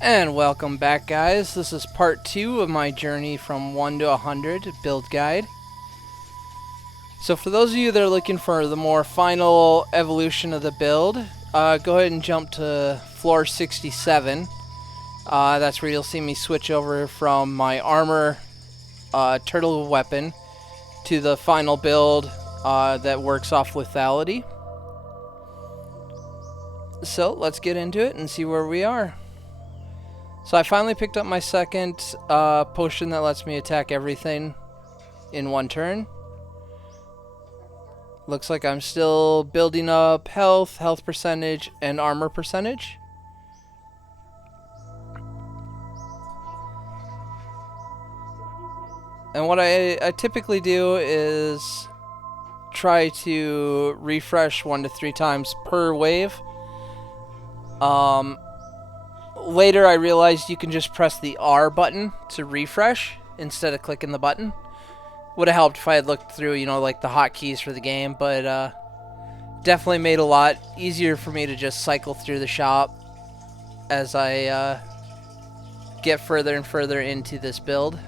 And welcome back, guys. This is part 2 of my journey from 1 to 100 build guide. So for those of you that are looking for the more final evolution of the build, go ahead and jump to floor 67. That's where you'll see me switch over from my armor turtle weapon to the final build that works off lethality. So let's get into it and see where we are. So I finally picked up my second potion that lets me attack everything in one turn. Looks like I'm still building up health percentage, and armor percentage. And what I typically do is try to refresh 1 to 3 times per wave. Later I realized you can just press the R button to refresh instead of clicking the button. Would have helped if I had looked through, like the hotkeys for the game, but definitely made a lot easier for me to just cycle through the shop as I get further and further into this build.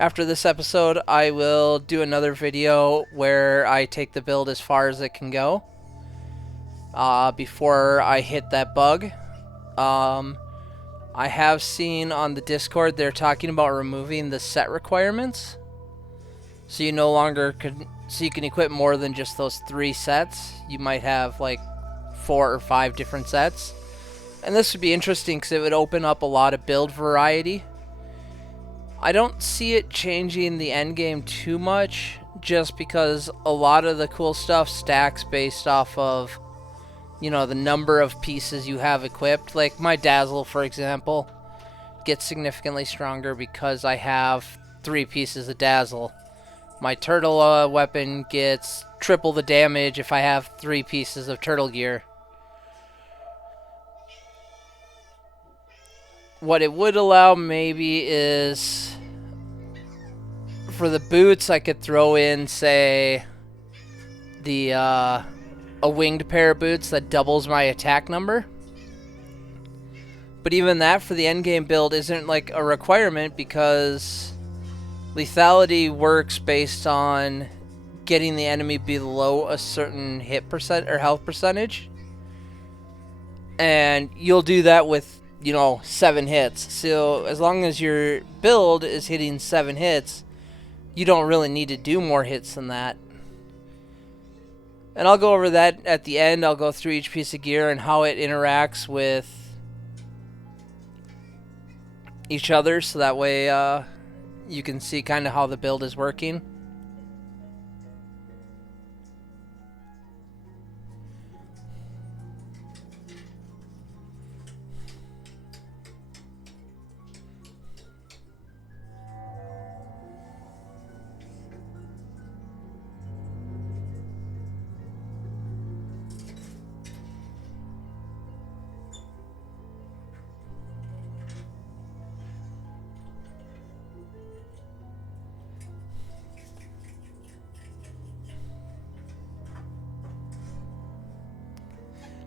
After this episode, I will do another video where I take the build as far as it can go before I hit that bug. I have seen on the Discord they're talking about removing the set requirements, so you no longer can. So you can equip more than just those 3 sets. You might have like 4 or 5 different sets, and this would be interesting because it would open up a lot of build variety. I don't see it changing the end game too much, just because a lot of the cool stuff stacks based off of the number of pieces you have equipped. Like my Dazzle, for example, gets significantly stronger because I have 3 pieces of Dazzle. My Turtle weapon gets triple the damage if I have 3 pieces of Turtle gear. What it would allow maybe is for the boots I could throw in, say, a winged pair of boots that doubles my attack number. But even that for the endgame build isn't like a requirement, because lethality works based on getting the enemy below a certain hit percent or health percentage. And you'll do that with, 7 hits. So as long as your build is hitting 7 hits, you don't really need to do more hits than that. And I'll go over that at the end. I'll go through each piece of gear and how it interacts with each other, so that way you can see kind of how the build is working.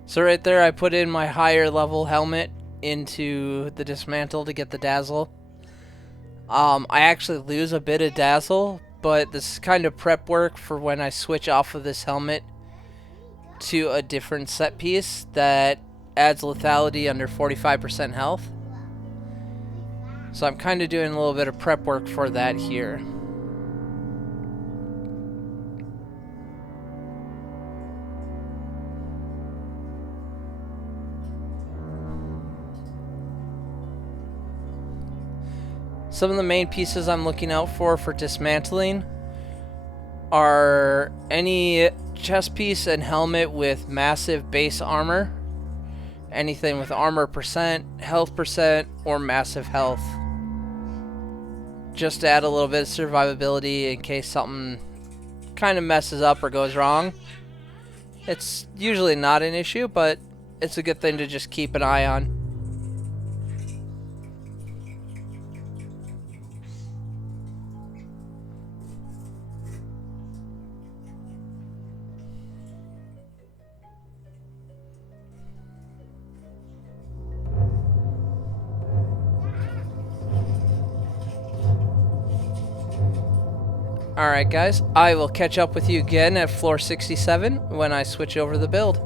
So right there I put in my higher level helmet into the dismantle to get the Dazzle. I actually lose a bit of Dazzle, but this is kind of prep work for when I switch off of this helmet to a different set piece that adds lethality under 45% health. So I'm kind of doing a little bit of prep work for that here. Some of the main pieces I'm looking out for dismantling are any chest piece and helmet with massive base armor, anything with armor percent, health percent, or massive health. Just to add a little bit of survivability in case something kind of messes up or goes wrong. It's usually not an issue, but it's a good thing to just keep an eye on. Alright, guys. I will catch up with you again at floor 67 when I switch over the build.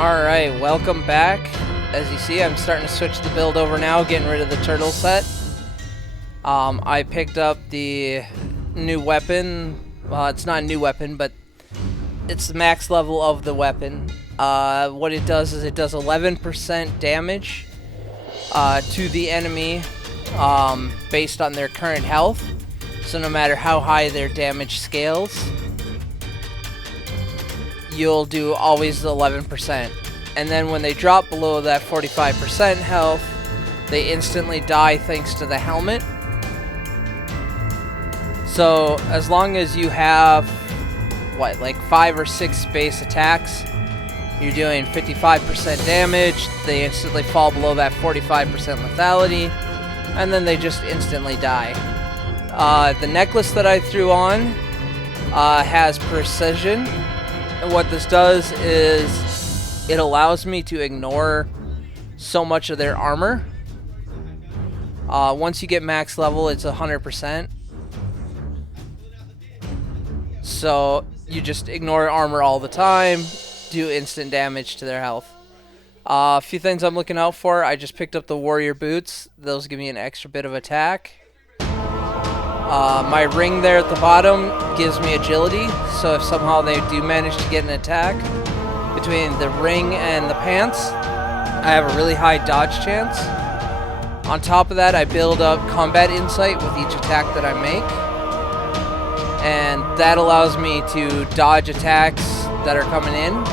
Alright, welcome back. As you see, I'm starting to switch the build over now, getting rid of the turtle set. I picked up the new weapon. Well, it's not a new weapon, but it's the max level of the weapon. What it does is it does 11% damage to the enemy based on their current health. So no matter how high their damage scales, you'll do always the 11%. And then when they drop below that 45% health, they instantly die thanks to the helmet. So as long as you have, what, like 5 or 6 base attacks, you're doing 55% damage, they instantly fall below that 45% lethality, and then they just instantly die. The necklace that I threw on has precision. And what this does is it allows me to ignore so much of their armor. Once you get max level, it's 100%. So you just ignore armor all the time, do instant damage to their health. A few things I'm looking out for. I just picked up the warrior boots. Those give me an extra bit of attack. My ring there at the bottom gives me agility, so if somehow they do manage to get an attack between the ring and the pants, I have a really high dodge chance. On top of that, I build up combat insight with each attack that I make, and that allows me to dodge attacks that are coming in.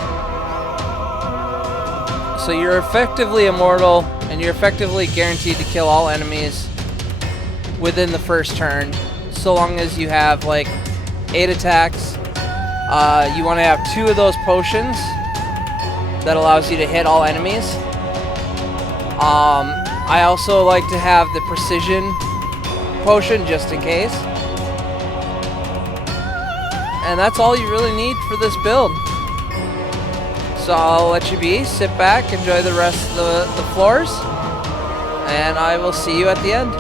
So you're effectively immortal, and you're effectively guaranteed to kill all enemies within the first turn, so long as you have like 8 attacks. You want to have 2 of those potions that allows you to hit all enemies. I also like to have the precision potion just in case. And that's all you really need for this build. So I'll let you be, sit back, enjoy the rest of the floors, and I will see you at the end.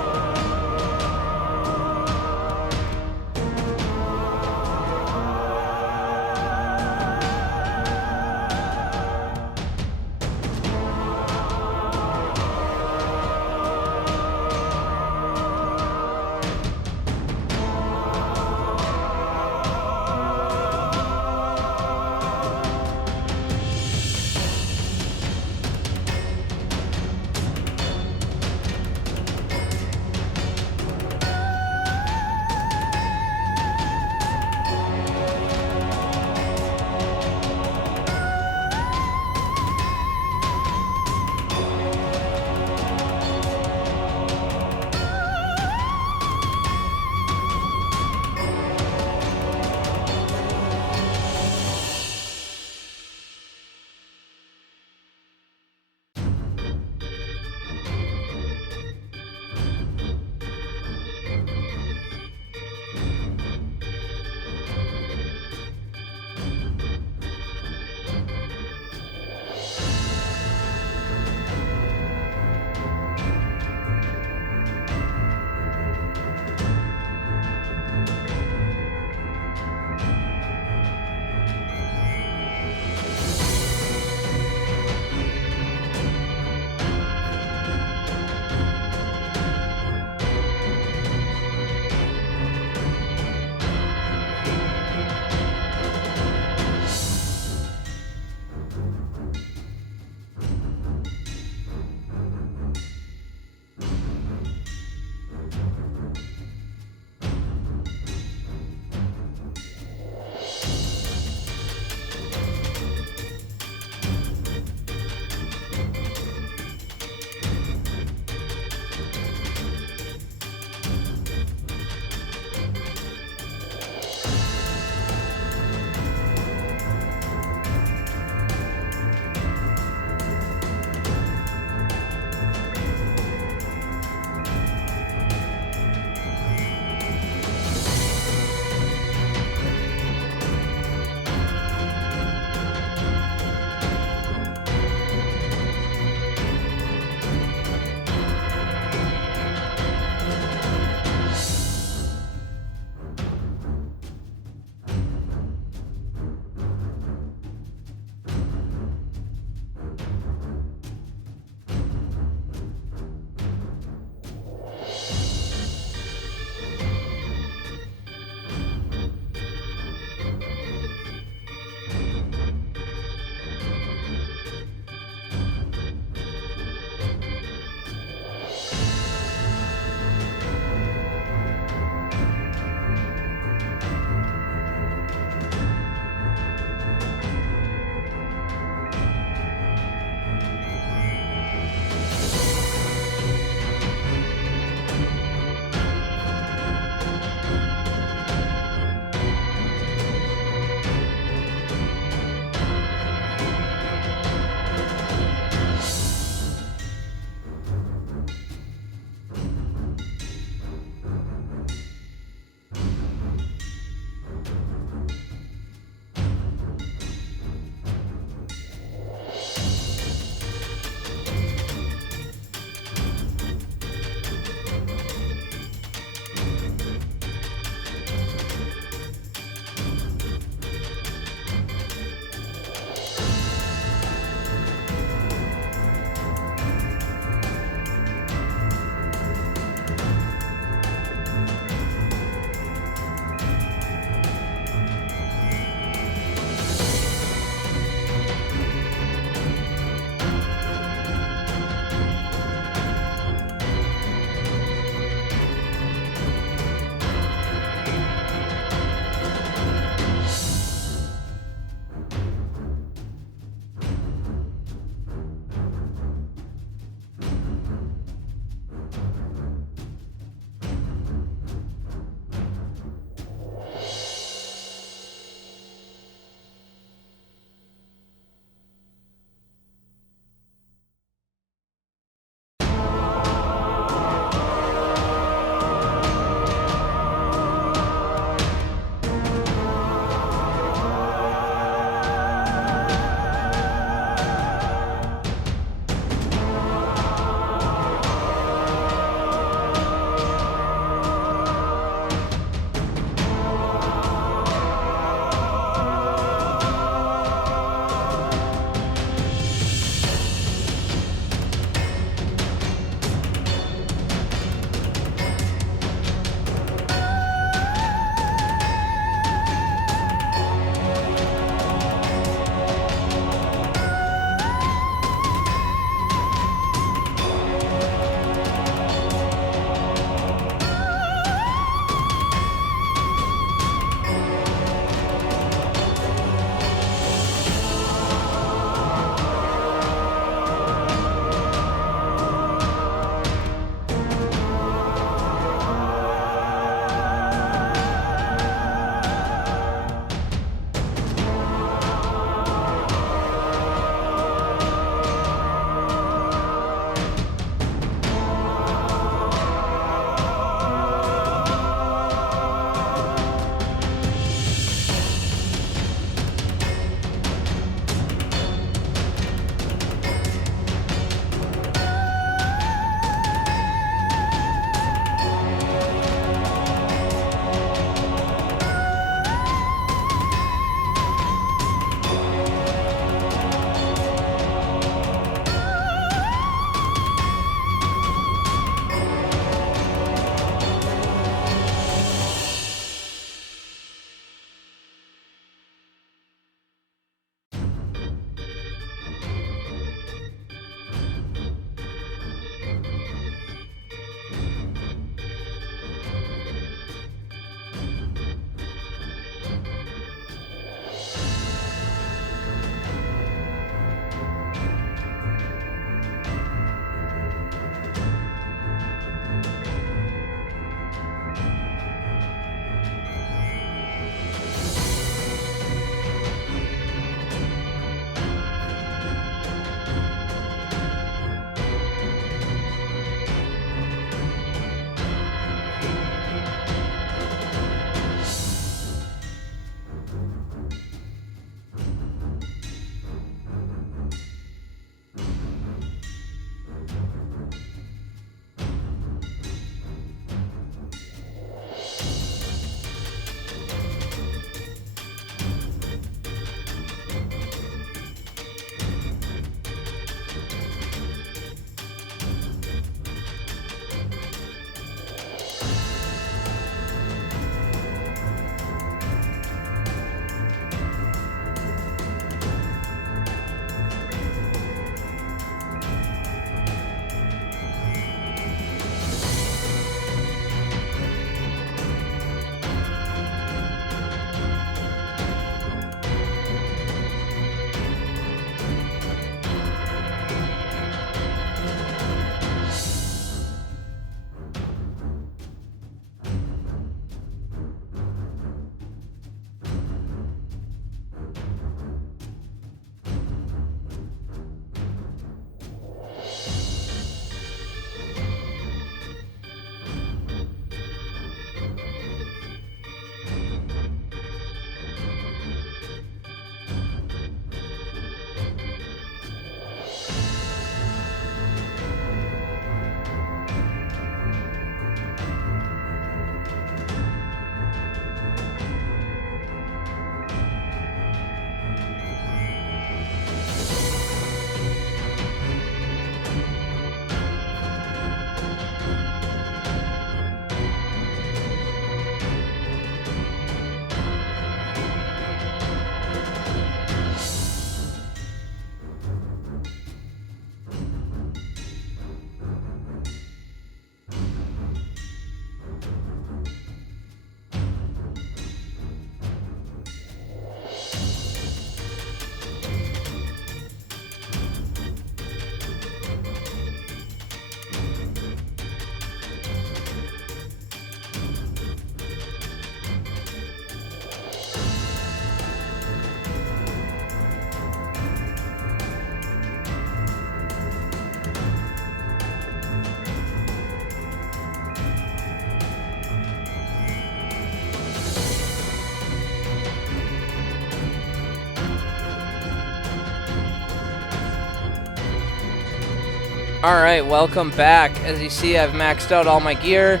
Alright, welcome back. As you see, I've maxed out all my gear.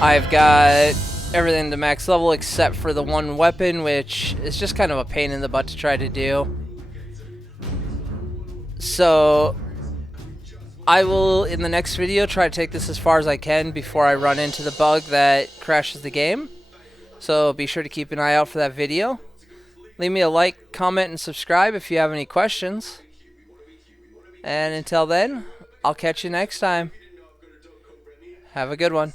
I've got everything to max level except for the one weapon, which is just kind of a pain in the butt to try to do. So I will, in the next video, try to take this as far as I can before I run into the bug that crashes the game. So be sure to keep an eye out for that video. Leave me a like, comment, and subscribe if you have any questions. And until then, I'll catch you next time. Have a good one.